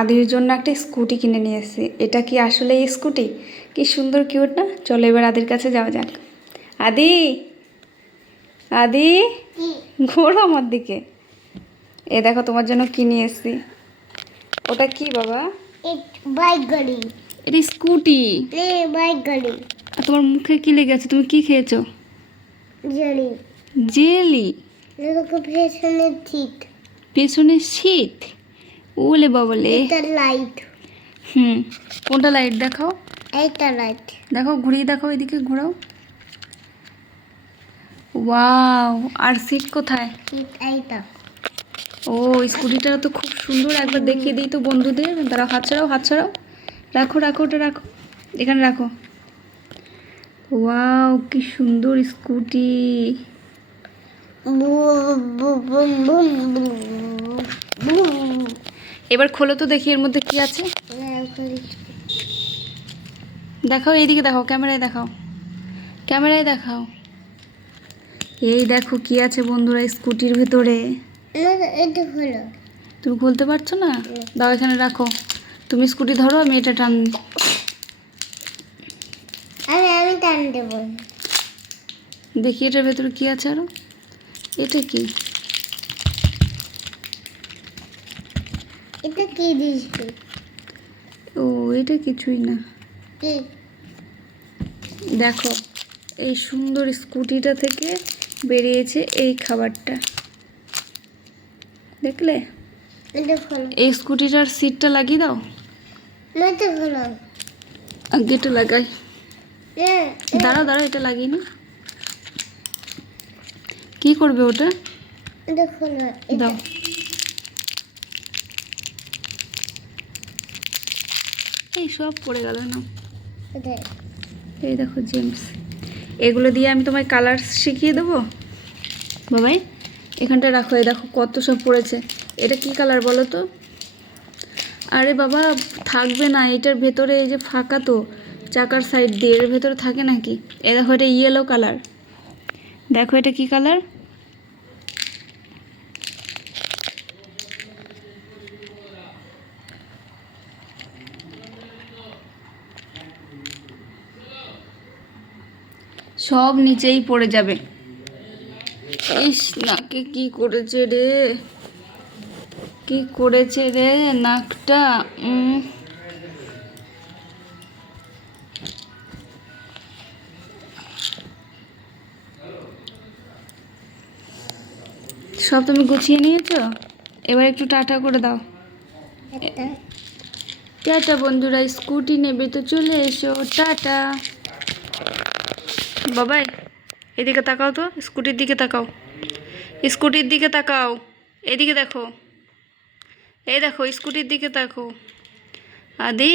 আদির জন্য একটা স্কুটি কিনে নিয়ে এসেছি। এটা কি আসলে স্কুটি? কি সুন্দর কিউট না? চলো এবার আদির কাছে যাওয়া যাক। আদি! আদি! ঘোরো আমার দিকে। এ দেখো তোমার জন্য কি নিয়ে এসেছি। ওটা কি বাবা? বাইক গাড়ি এটা স্কুটি। বাইক গাড়ি আর তোমার মুখে কি লেগে আছে? তুমি কি খেয়েছো? জেলি। লোকে পেছনে ঠিক পেছনে শীত ওলে বাবলে। এটা লাইট হুম কোনটা লাইট দেখাও? এইটা লাইট দেখো ঘুরিয়ে দেখাও এদিকে ঘোরাও। ওয়াও আর সিট কোথায়? এইটা। ও স্কুটিটা তো খুব সুন্দর একবার দেখিয়ে দিই তো বন্ধুদের। তারা হাত ছাড়াও হাত ছাড়াও। রাখো রাখো ওটা রাখো। এখানে রাখো। ওয়াও কি সুন্দর স্কুটি। এবার খোলো তো দেখি এর মধ্যে কি আছে। দেখাও এইদিকে দেখাও ক্যামেরায় দেখাও। ক্যামেরায় দেখাও। এই দেখো কি আছে বন্ধুরা স্কুটির ভেতরে। তুমি খুলতে পারছ না? দাও এখানে রাখো। তুমি স্কুটি ধরো আমি এটা টান আমি আমি টান দেবো। দেখি এটার ভেতরে কি আছে আরও। এটা কি? এটা কি দিচ্ছি ও এটা কিছুই না। দেখো এই সুন্দর স্কুটিটা থেকে বেরিয়েছে এই খাবারটা। দেখলে? এই স্কুটিটার সিটটা লাগিয়ে দাও। আগে এটা লাগাই। দাঁড়াও দাঁড়াও এটা লাগিয়ে না। কি করবে ওটা? দাও। এই সব পড়ে গেল না। এই দেখো জেমস এগুলো দিয়ে আমি তোমায় কালার শিখিয়ে দেবো? বাবাই এখানটা রাখো এই দেখো কত সব পড়েছে। এটা কি কালার বলো তো? আরে বাবা থাকবে না এটার ভেতরে এই যে ফাঁকা তো চাকার সাইড দিয়ে এর ভেতরে থাকে নাকি? এ দেখো এটা ইয়েলো কালার দেখো এটা কি কালার সব নিচেই পড়ে যাবে। ইস নাকে কি করেছে রে? কি করেছে রে নাকটা? সব তুমি গুছিয়ে নিয়েছো? এবার একটু টাটা করে দাও। টাটা বন্ধুরা স্কুটি নেবে তো চলে এসো। টাটা। বাবাই, এদিকে তাকাও তো, স্কুটির দিকে তাকাও। স্কুটির দিকে তাকাও, এদিকে দেখো। এই দেখো, স্কুটির দিকে তাকো। আদি